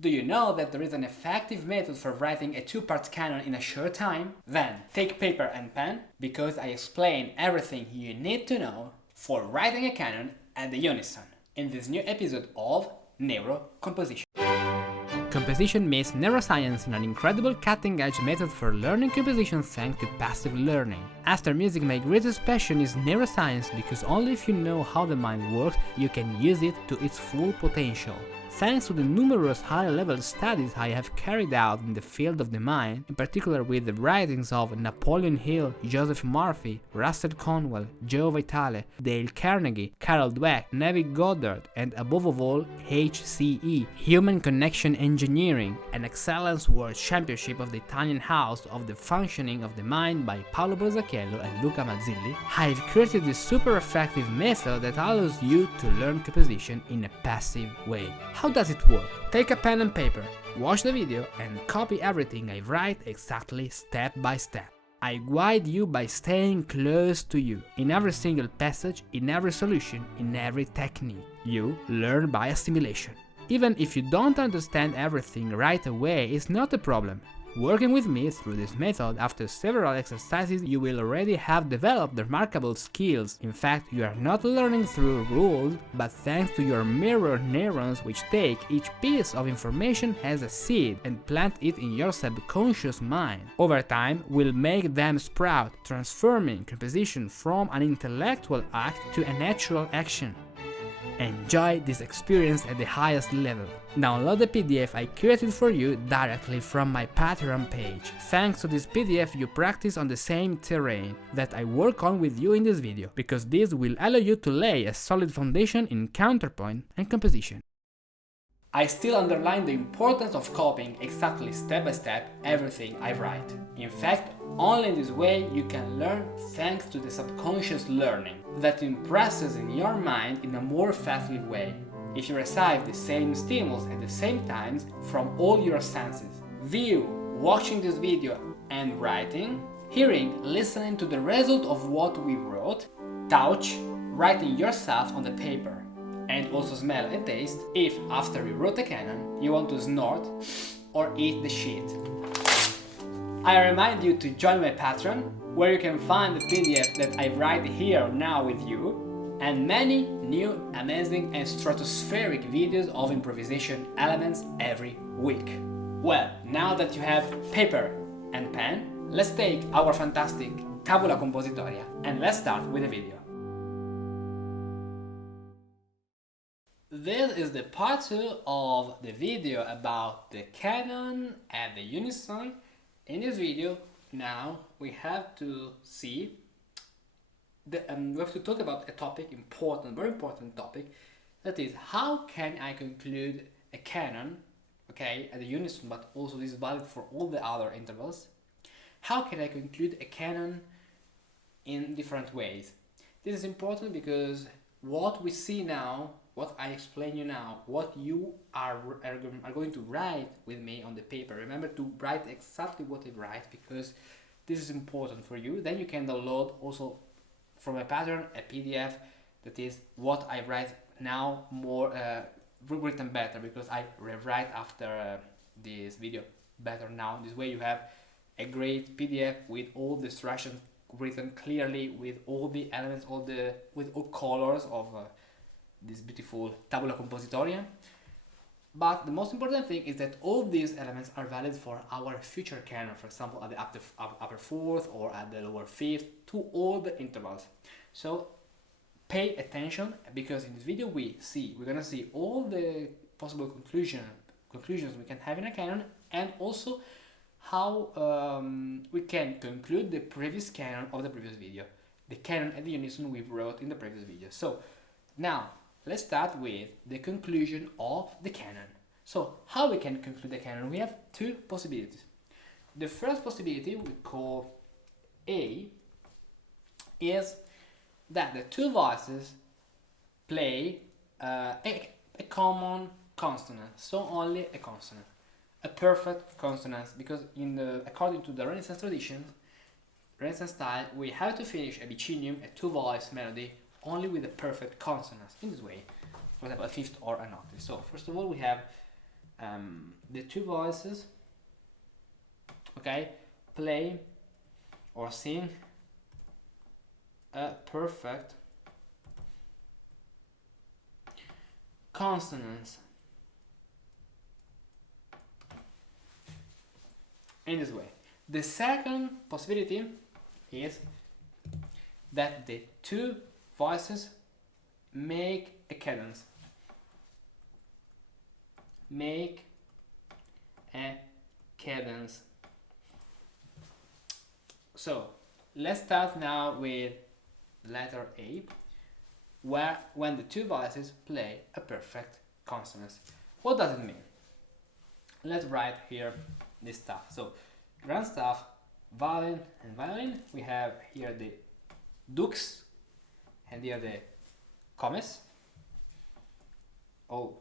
Do you know that there is an effective method for writing a two-part canon in a short time? Then take paper and pen, because I explain everything you need to know for writing a canon at the UNISON in this new episode of Neurocomposition. Composition meets neuroscience in an incredible cutting-edge method for learning composition thanks to passive learning. After music, my greatest passion is neuroscience, because only if you know how the mind works, you can use it to its full potential. Thanks to the numerous high-level studies I have carried out in the field of the mind, in particular with the writings of Napoleon Hill, Joseph Murphy, Russell Conwell, Joe Vitale, Dale Carnegie, Carol Dweck, Neville Goddard, and above all HCE, Human Connection Engineering, an Excellence World Championship of the Italian House of the Functioning of the Mind by Paolo Borzacchiello and Luca Mazzilli, I have created this super effective method that allows you to learn composition in a passive way. How does it work? Take a pen and paper, watch the video and copy everything I write exactly step by step. I guide you by staying close to you, in every single passage, in every solution, in every technique. You learn by assimilation. Even if you don't understand everything right away, it's not a problem. Working with me through this method, after several exercises, you will already have developed remarkable skills. In fact, you are not learning through rules, but thanks to your mirror neurons, which take each piece of information as a seed and plant it in your subconscious mind. Over time, will make them sprout, transforming composition from an intellectual act to a natural action. Enjoy this experience at the highest level. Download the PDF I created for you directly from my Patreon page. Thanks to this PDF, you practice on the same terrain that I work on with you in this video, because this will allow you to lay a solid foundation in counterpoint and composition. I still underline the importance of copying exactly step by step everything I write. In fact, only in this way you can learn thanks to the subconscious learning that impresses in your mind in a more effective way. If you receive the same stimulus at the same times from all your senses, view, watching this video and writing, hearing, listening to the result of what we wrote, touch, writing yourself on the paper, and also smell and taste if, after you wrote a canon, you want to snort or eat the sheet. I remind you to join my Patreon, where you can find the PDF that I write here now with you, and many new, amazing and stratospheric videos of improvisation elements every week. Well, now that you have paper and pen, let's take our fantastic tabula compositoria and let's start with the video. This is the part 2 of the video about the canon at the UNISON. In this video, now we have to see, we have to talk about a topic, very important topic, that is how can I conclude a canon, okay, at the UNISON, but also this is valid for all the other intervals. How can I conclude a canon in different ways? This is important because what we see now, what I explain you now, what you are going to write with me on the paper. Remember to write exactly what I write, because this is important for you. Then you can download also from a pattern a PDF that is what I write now, more written better, because I rewrite after this video better now. This way you have a great PDF with all the instructions written clearly, with all the elements, with all colors of this beautiful tabula compositoria. But the most important thing is that all these elements are valid for our future canon, for example at the upper fourth or at the lower fifth, to all the intervals. So pay attention, because in this video we're gonna see all the possible conclusions we can have in a canon, and also how we can conclude the previous canon of the previous video, the canon at the UNISON we wrote in the previous video. So now let's start with the conclusion of the canon. So how we can conclude the canon? We have two possibilities. The first possibility we call A is that the two voices play a common consonant, so only a consonant, a perfect consonant, because according to the Renaissance tradition, Renaissance style, we have to finish a bicinium, a two-voice melody, only with the perfect consonants. In this way, for example, a fifth or an octave. So first of all, we have the two voices, okay, play or sing a perfect consonance in this way. The second possibility is that the two voices make a cadence. Make a cadence. So let's start now with letter A, where when the two voices play a perfect consonance. What does it mean? Let's write here this stuff. So grand staff, violin and violin. We have here the dux and here the comes. Oh,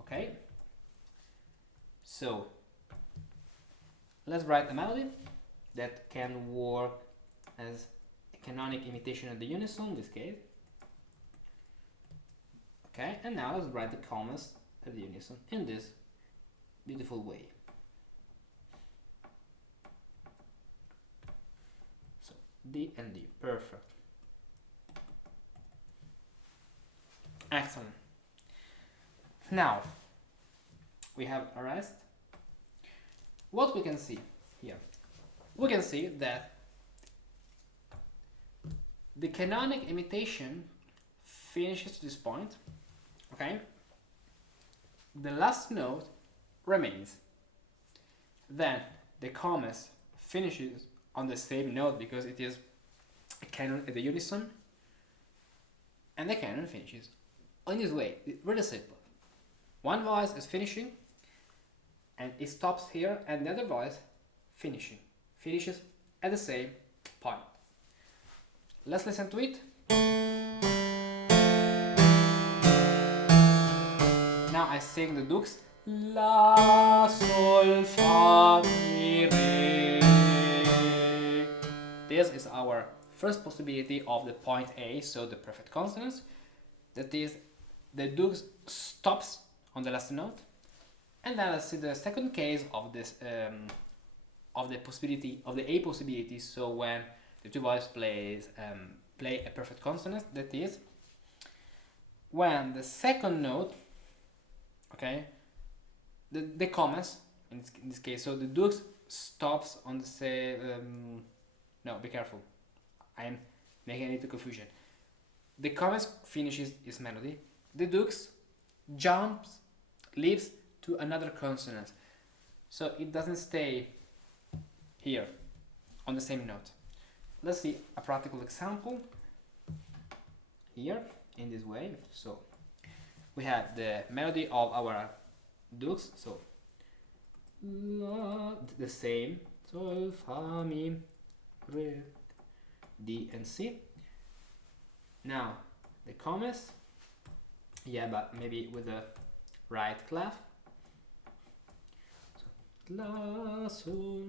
okay. So let's write a melody that can work as a canonic imitation of the unison in this case. Okay, and now let's write the comes of the unison in this beautiful way. So D and D, perfect. Excellent. Now we have a rest. What we can see here? We can see that the canonic imitation finishes to this point, okay? The last note remains. Then the comes finishes on the same note because it is a canon at the unison, and the canon finishes in this way. It's really simple. One voice is finishing and it stops here, and the other voice finishes at the same point. Let's listen to it. Now I sing the dux. La, sol, fa, mi, re. This is our first possibility of the point A, so the perfect consonance. That is, the dux stops on the last note. And then let's see the second case of this of the possibility of the A possibility. So when the two voices play a perfect consonant, that is when the second note, okay, the comes in this case. So the dux stops on the same. No, be careful. I am making a little confusion. The comes finishes its melody. The dux leaps to another consonant, so it doesn't stay here on the same note. Let's see a practical example here in this way. So we have the melody of our dux, so la, the same, sol, fa, mi, re, D and C. Now the comes, yeah, but maybe with the right clef. So la, sol,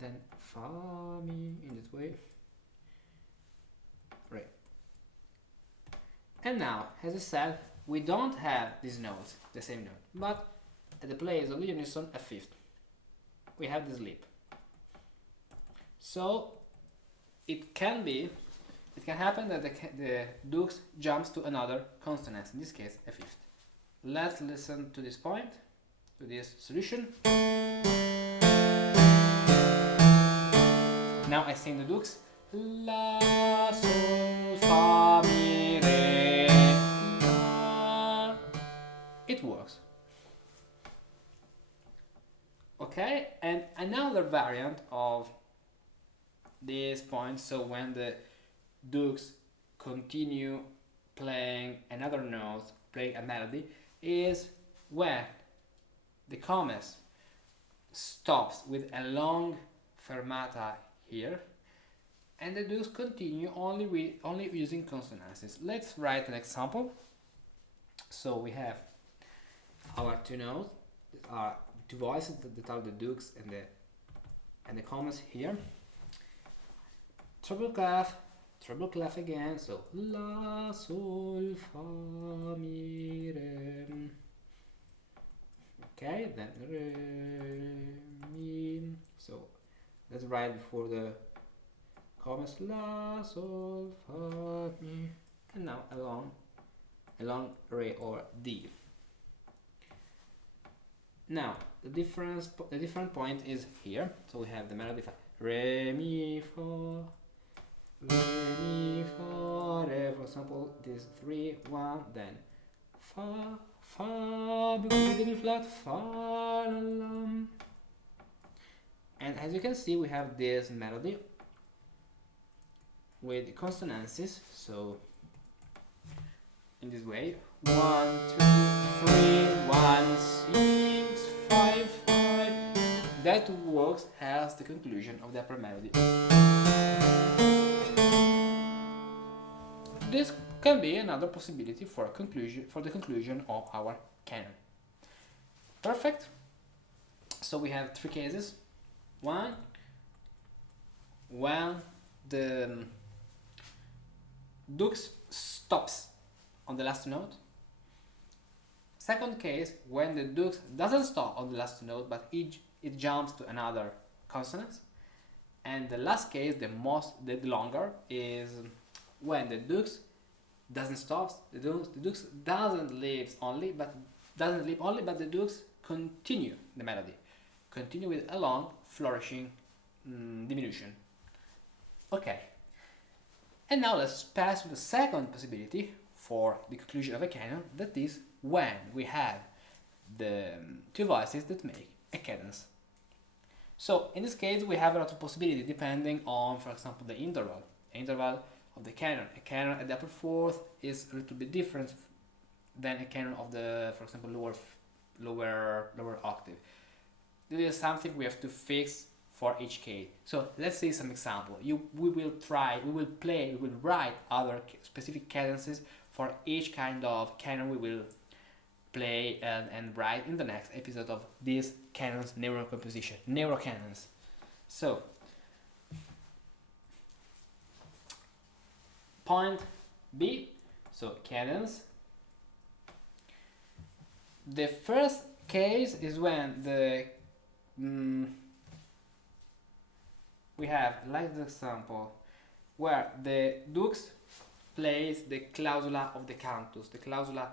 then fa, mi in this way, right. And now, as I said, we don't have this note, the same note, but at the place of the unison, a fifth, we have this leap. So it can happen that the dux jumps to another consonant, in this case a fifth. Let's listen to this point, to this solution. Now I sing the dux. La, sol, fa, mi, re, la. It works. Okay, and another variant of this point, so when the dux continue playing another note, playing a melody, is when the comes stops with a long fermata here, and the dux continue only using consonances. Let's write an example. So we have our two notes, our two voices that are the dux and the comes here. Treble clef, treble clef again, so la, sol, fa, mi, re. Okay, then re, mi. So let's write before the commas la, sol, fa, mi, and now along re or D. Now the different point is here. So we have the melody re, mi, fa, re, mi, fa, re. For example, this 3, 1, then fa, fa, because we did flat, fa, la, la. And as you can see, we have this melody with consonances. So in this way, 1, 2, 3, 1, 6, 5, 5. That works as the conclusion of the upper melody. This can be another possibility for the conclusion of our canon. Perfect. So we have 3 cases. 1, when the dux stops on the last note. Second case, when the dux doesn't stop on the last note, but it jumps to another consonant. And the last case, the longer, is when the dux doesn't stop. The dux doesn't leave only, but the dux continue the melody, continue with a long flourishing diminution. Okay. And now let's pass to the second possibility for the conclusion of a canon, that is when we have the 2 voices that make a cadence. So in this case we have a lot of possibility depending on, for example, the interval of the canon. A canon at the upper fourth is a little bit different than a canon of the, for example, lower octave. This is something we have to fix for each case. So let's see some example. We will write other specific cadences for each kind of canon we will play and write in the next episode of this canons neurocomposition, neurocanons. So point B, so cadence. The first case is when the we have, like the example, where the dux plays the clausula of the cantus, the clausula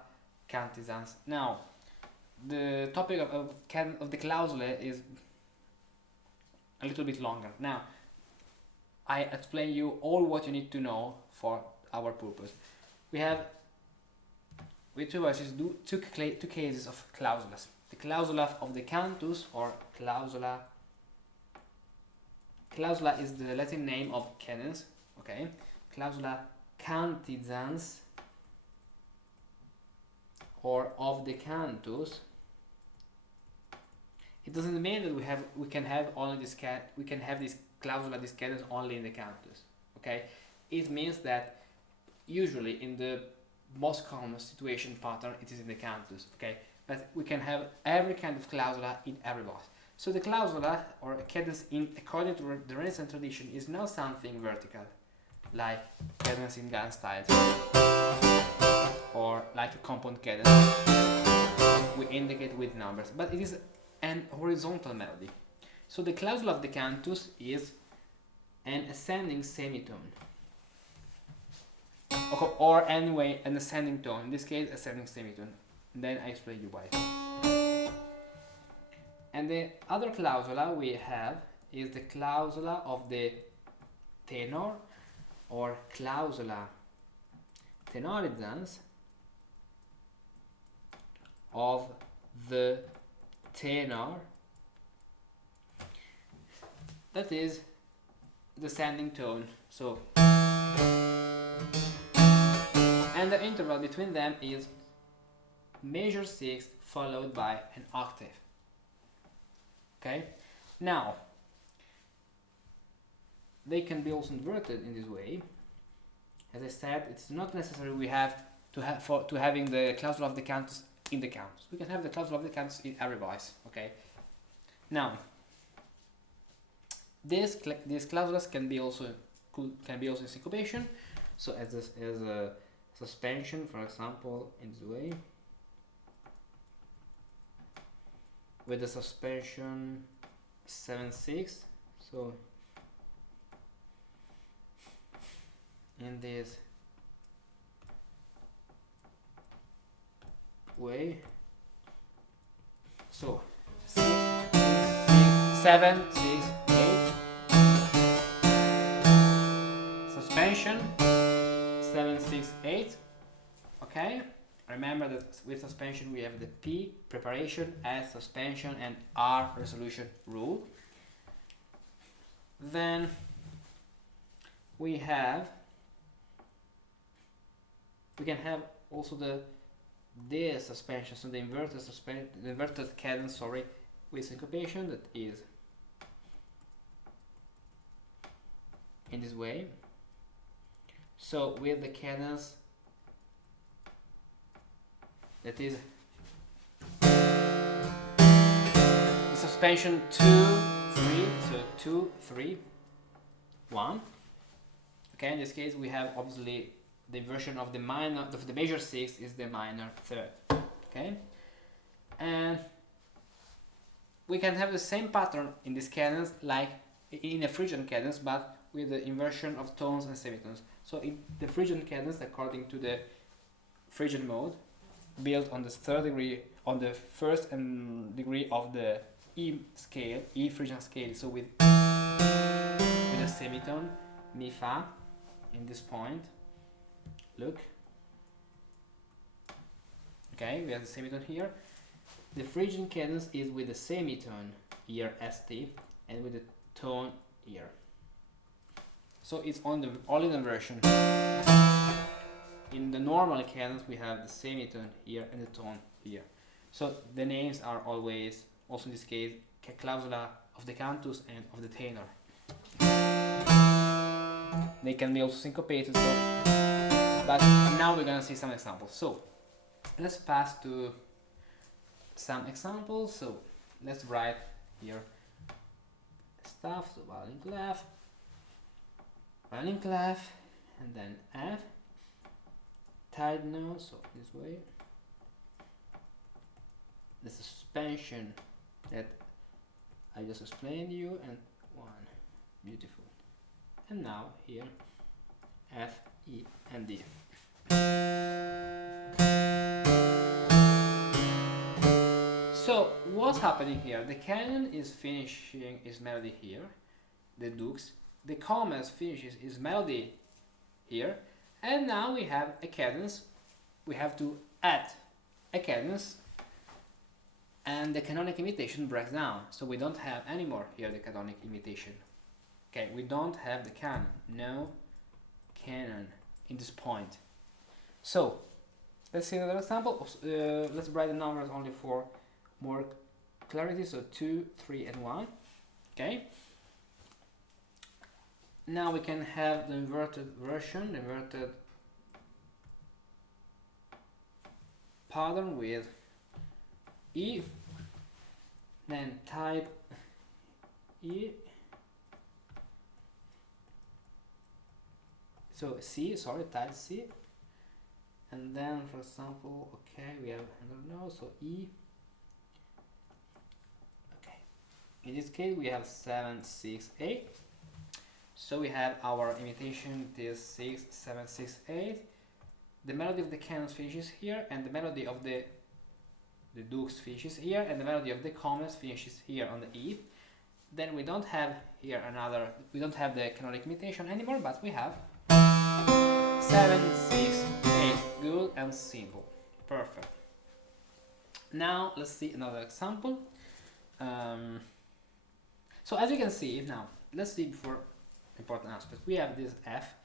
cantizans. Now, the topic of the clausula is a little bit longer. Now, I explain you all what you need to know for our purpose. We have, with 2 voices, two cases of clausulas. The clausula of the cantus, or clausula. Clausula is the Latin name of cadence, okay? Clausula cantizans, or of the cantus. It doesn't mean that we can have this clausula, this cadence only in the cantus, okay? It means that usually in the most common situation pattern it is in the cantus, okay? But we can have every kind of clausula in every voice. So the clausula, or cadence, according to the Renaissance tradition, is not something vertical, like cadence in gun styles, or like a compound cadence we indicate with numbers, but it is an horizontal melody. So the clausula of the cantus is an ascending semitone, or anyway an ascending tone, in this case ascending semitone. Then I explain you why. And the other clausula we have is the clausula of the tenor, or clausula tenorizans of the tenor, that is the ascending tone. So, and the interval between them is major sixth followed by an octave. Okay, now they can be also inverted in this way. As I said, it's not necessary we have to having the clausula of the cantus in the cantus. We can have the clausula of the cantus in every voice. Okay. Now, these clausulas can be also can be also in syncopation. So as a suspension, for example, in this way, with the suspension 7/6. So in this way, so 6, 7, 6, 8, suspension 7, 6, 8. Okay, remember that with suspension we have the P preparation, S suspension, and R resolution rule. Then we can have also the suspension, so the inverted cadence, sorry, with syncopation, that is in this way. So with the cadence that is the suspension 2, 3, so 2, 3, 1. Okay, in this case we have obviously the inversion of the major 6 is the minor 3rd. Okay, and we can have the same pattern in this cadence like in a Phrygian cadence, but with the inversion of tones and semitones. So in the Phrygian cadence, according to the Phrygian mode, built on the 3rd degree, on the 1st degree of the E scale, E Phrygian scale, so with a semitone, Mi Fa, in this point. Look. Okay, we have the semitone here. The Phrygian cadence is with the semitone here, ST, and with the tone here. So it's only the inversion. In the normal cadence we have the semitone here and the tone here. So the names are always, also in this case, clausula of the cantus and of the tenor. They can be also syncopated, so, but now we're gonna see some examples. So let's pass to some examples. So let's write here stuff. So violin clef, and then F, tied note, so this way, the suspension that I just explained to you, and 1, beautiful, and now here F, E, and D. So what's happening here? The canon is finishing its melody here, the dux, the commas finishes its melody here, and now we have a cadence. We have to add a cadence, and the canonic imitation breaks down, so we don't have anymore here the canonic imitation. Okay, we don't have the canon, no canon in this point. So let's see another example. Let's write the numbers only for more clarity. So 2, 3, and 1. Okay. Now we can have the inverted version, the inverted pattern with E, then type E, so C, sorry, type C, and then for example, okay, we have another note, so E. Okay, in this case we have 7, 6, 8. So we have our imitation, this 6, 7, 6, 8. The melody of the canons finishes here, and the melody of the dux finishes here, and the melody of the commas finishes here on the E. Then we don't have here we don't have the canonic imitation anymore, but we have 7, 6, 8. Good and simple. Perfect. Now let's see another example. So as you can see now, let's see before important aspect. We have this F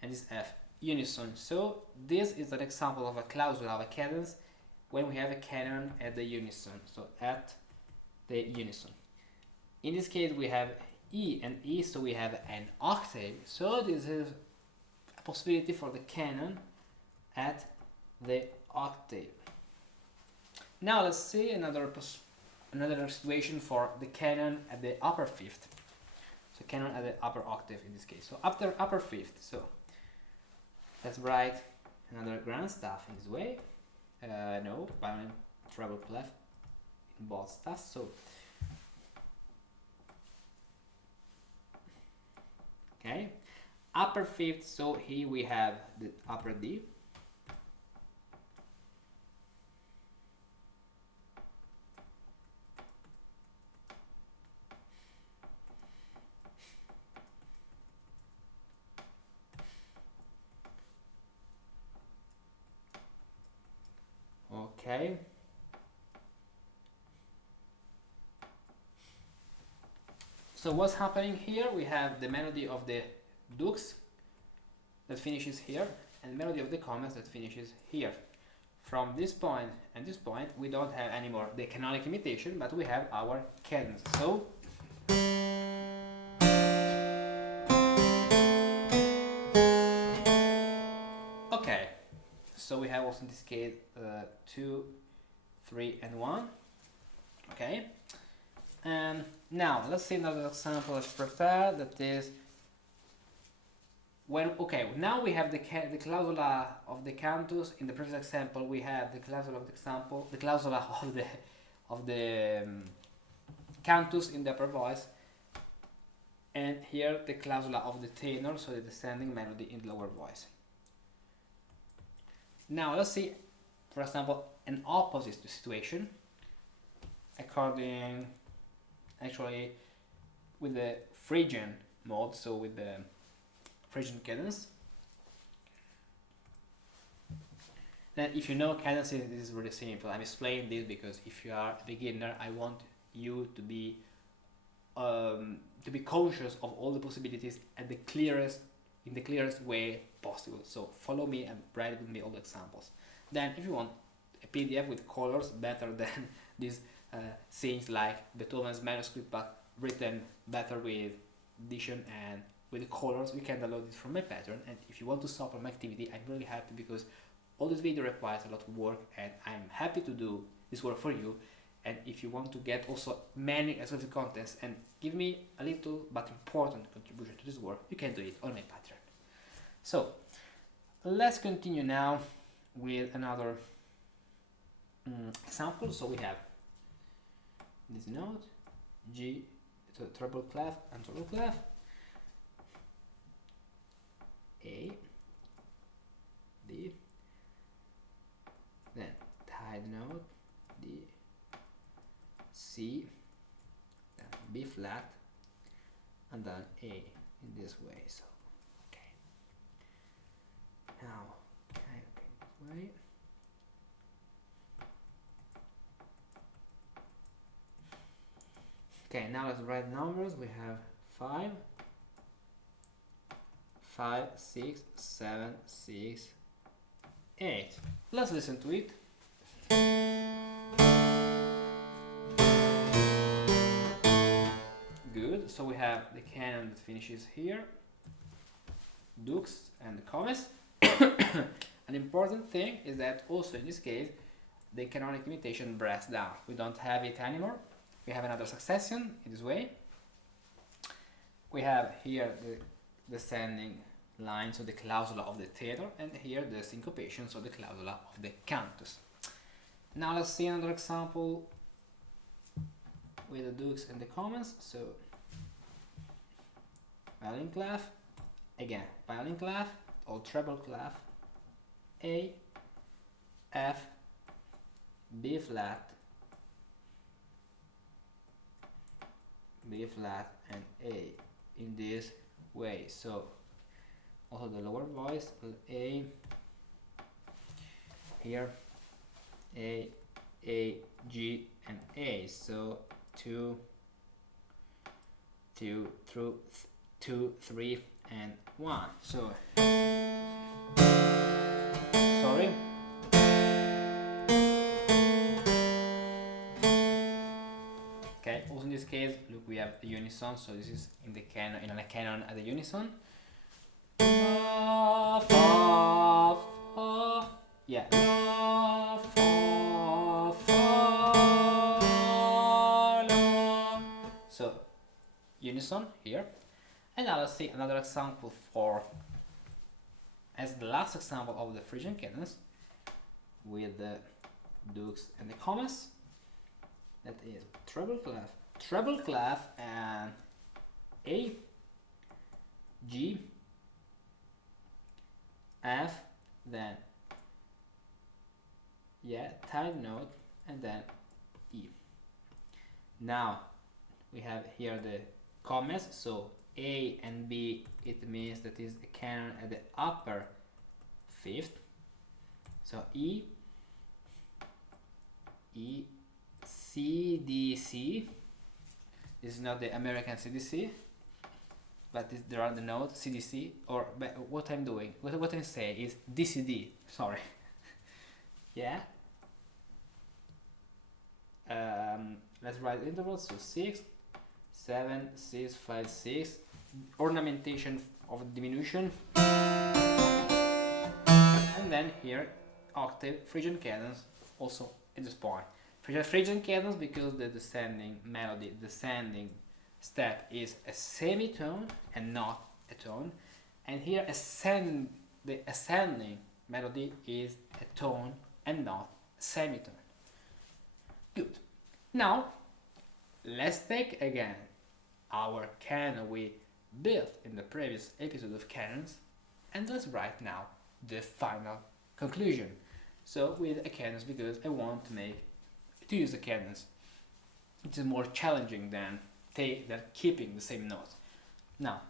and this F unison. So this is an example of a clausula of a cadence when we have a canon at the unison. So at the unison. In this case we have E and E, so we have an octave. So this is a possibility for the canon at the octave. Now let's see another situation for the canon at the upper fifth. So canon at the upper octave in this case. So after upper fifth. So let's write another grand staff in this way. No, violin, treble clef in both staffs. So okay, upper fifth. So here we have the upper D. Okay. So what's happening here? We have the melody of the dux that finishes here, and melody of the commas that finishes here. From this point and this point, we don't have anymore the canonic imitation, but we have our cadence. So okay. So we have also in this case 2, 3, and 1. Okay. And now let's see another example I've prepared, that is when, okay, now we have the clausula of the cantus. In the previous example we have the clausula of the example, the clausula of the cantus in the upper voice, and here the clausula of the tenor, so the descending melody in the lower voice. Now let's see, for example, an opposite situation according, actually, with the Phrygian mode, so with the Phrygian cadence. Then if you know cadences, this is really simple. I'm explaining this because if you are a beginner, I want you to be conscious of all the possibilities at the clearest, in the clearest way possible. So follow me and write with me all the examples. Then if you want a PDF with colors, better than these things like Beethoven's manuscript, but written better with addition and with colors, you can download it from my Patreon. And if you want to support my activity, I'm really happy, because all this video requires a lot of work and I'm happy to do this work for you. And if you want to get also many exclusive contents and give me a little but important contribution to this work, you can do it on my Patreon. So let's continue now with another example. So we have this note, G, so treble clef and treble clef, A, D, then tied note, D, C, then B flat, and then A in this way. So okay. Now this way. Okay, now let's write numbers. We have 5, 5, 6, 7, 6, 8. Let's listen to it. Good. So we have the canon that finishes here, dux and the commas. An important thing is that also in this case the canonic imitation breaks down. We don't have it anymore. We have another succession in this way. We have here the descending line, so the clausula of the tenor, and here the syncopation, so the clausula of the cantus. Now let's see another example with the dux and the commas. So violin clef, again violin clef or treble clef, A, F, B flat, B flat, and A in this way. So also the lower voice, A, here A, G, and A. So 2, 2, 3, and 1. So sorry. Okay, also in this case, look, we have the unison, so this is in the canon, in a canon at the unison. La, fa, fa, yeah. La, fa, fa, la. So unison here, And now let's see another example for, as the last example of the Phrygian cadence, with the dukes and the commas. That is treble clef, and A, G, F, then time note, and then E. Now we have here the commas, so A and B, it means that is a canon at the upper fifth. So E, C, D, C. This is not the American CDC, but there are the notes CDC, or what I'm doing, what I say is DCD, sorry. Yeah. Let's write intervals, so 6, 7, 6, 5, 6, ornamentation of diminution, and then here octave, Phrygian cadence, also at this point. Phrygian cadence because the descending melody, descending step is a semitone and not a tone, and here the ascending melody is a tone and not a semitone. Good. Now let's take again our canon we built in the previous episode of canons, and let's write now the final conclusion. So with a cadence, because I want to use a cadence. It is more challenging than keeping the same notes. Now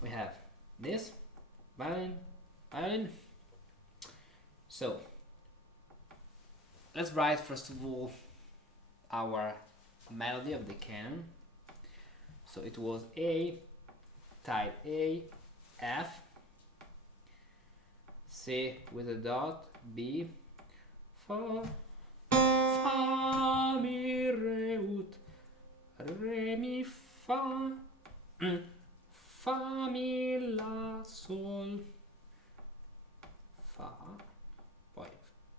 we have this violin. So let's write first of all our melody of the canon. So it was A, type A, F, C with a dot, B, fa, mi, re, ut, re, mi, fa, fa, mi, la, sol, fa, poi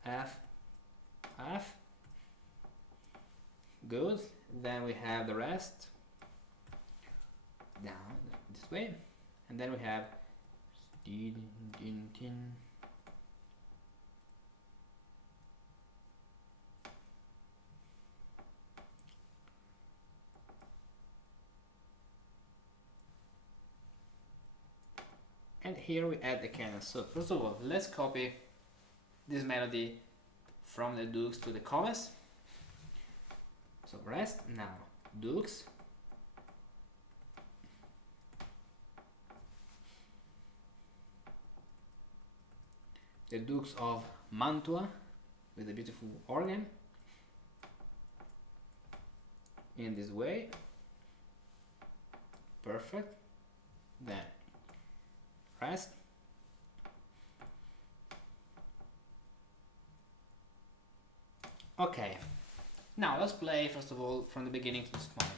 F, good. Then we have the rest down this way, and then we have and here we add the canon. So first of all, let's copy this melody from the dukes to the commas. So rest, now dukes, the dukes of Mantua with a beautiful organ in this way, perfect. Then rest, okay. Now let's play first of all from the beginning to this point.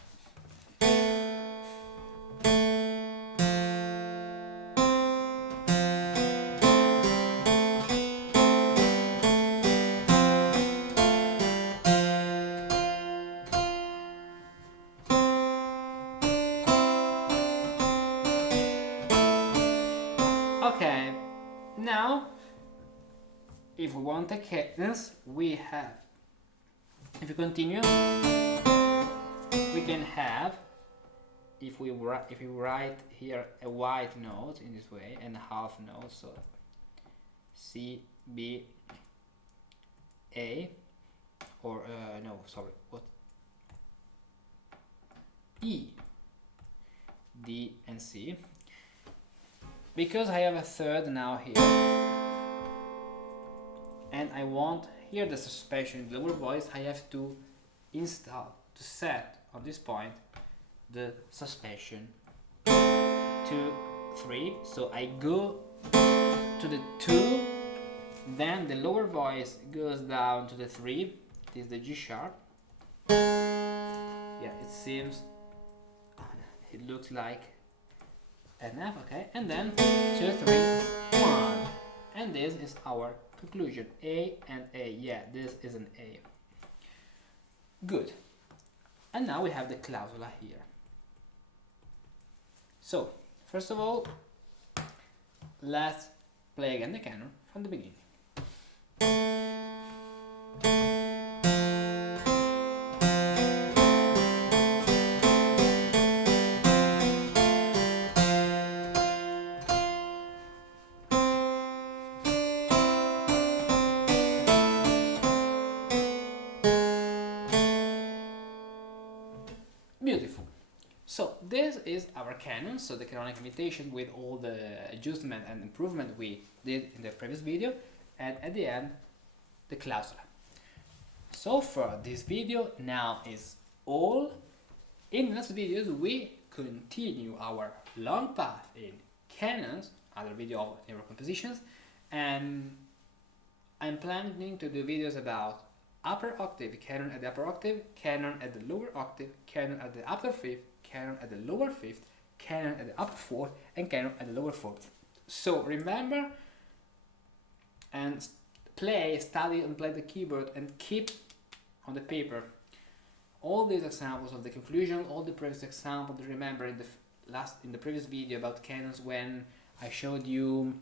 Okay, now if we want a cadence, we have, if we continue, we can have, if we write here a white note in this way and a half note, so C, B, A, or no, sorry, what? E, D, and C. Because I have a third now here, and I want here the suspension in the lower voice, I have to set on this point the suspension 2, 3. So I go to the 2, then the lower voice goes down to the 3. It is the G sharp. Yeah, it seems, it looks like an F, okay, and then 2, 3, 1, and this is our conclusion, A and A. Yeah, this is an A. Good. And now we have the clausola here. So First of all, let's play again the canon from the beginning. Beautiful. So this is our canon, so the canonic imitation with all the adjustment and improvement we did in the previous video, and at the end the clausula. So for this video now is all. In the next videos we continue our long path in canons, other video of neural compositions, and I'm planning to do videos about upper octave, canon at the upper octave, canon at the lower octave, canon at the upper fifth, canon at the lower fifth, canon at the upper fourth, and canon at the lower fourth. So remember and study and play the keyboard and keep on the paper all these examples of the conclusion, all the previous examples. Remember in the previous video about canons when I showed you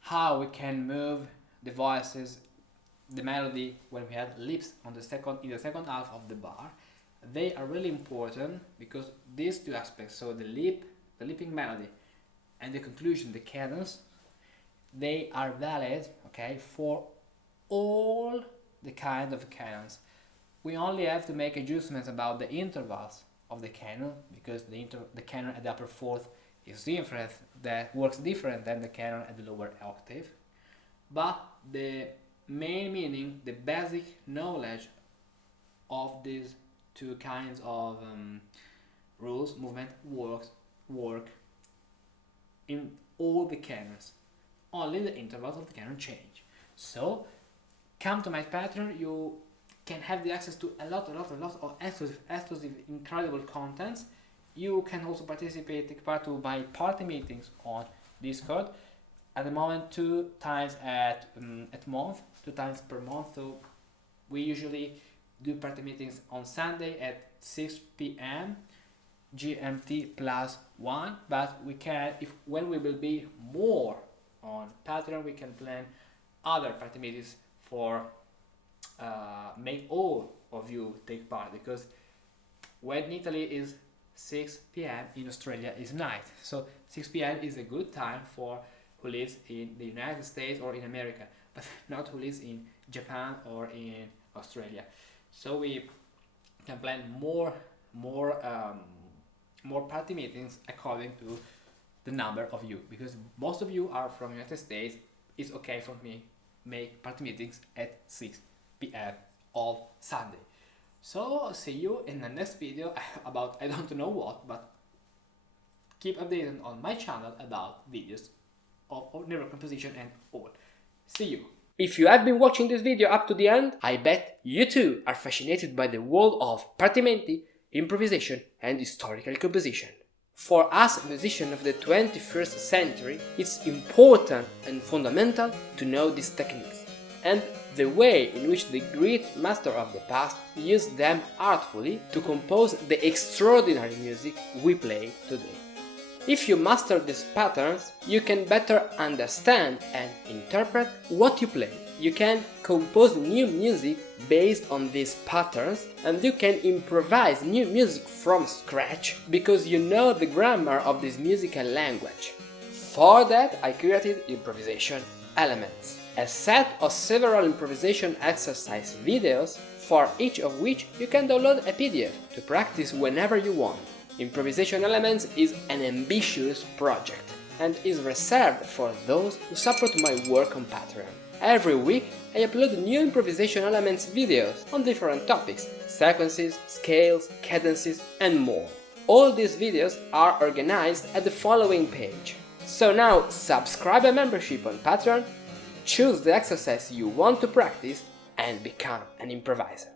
how we can move the voices, the melody when we have lips on in the second half of the bar. They are really important because these two aspects, so the leaping melody and the conclusion, the cadence, they are valid, okay, for all the kind of canons. We only have to make adjustments about the intervals of the canon because the canon at the upper fourth is different, that works different than the canon at the lower octave. But the main meaning, the basic knowledge of these two kinds of rules, movement, work in all the canons. Only the intervals of the canon change. So come to my Patreon, you can have the access to a lot of exclusive incredible contents. You can also take part to my party meetings on Discord. At the moment, 2 times per month. So we usually do party meetings on Sunday at 6 p.m. GMT +1. But we can, when we will be more on Patreon, we can plan other party meetings for make all of you take part, because when in Italy is 6 p.m. in Australia is night. So 6 p.m. is a good time for who lives in the United States or in America, but not who lives in Japan or in Australia. So we can plan more party meetings according to the number of you, because most of you are from United States. It's okay for me make party meetings at 6 p.m. on Sunday. So see you in the next video about I don't know what, but keep updated on my channel about videos of neural composition and all. See you. If you have been watching this video up to the end, I bet you too are fascinated by the world of partimenti, improvisation and historical composition. For us musicians of the 21st century, it's important and fundamental to know these techniques and the way in which the great masters of the past used them artfully to compose the extraordinary music we play today. If you master these patterns, you can better understand and interpret what you play. You can compose new music based on these patterns, and you can improvise new music from scratch because you know the grammar of this musical language. For that, I created Improvisation Elements, a set of several improvisation exercise videos, for each of which you can download a PDF to practice whenever you want. Improvisation Elements is an ambitious project and is reserved for those who support my work on Patreon. Every week I upload new Improvisation Elements videos on different topics, sequences, scales, cadences and more. All these videos are organized at the following page. So now subscribe a membership on Patreon, choose the exercise you want to practice and become an improviser.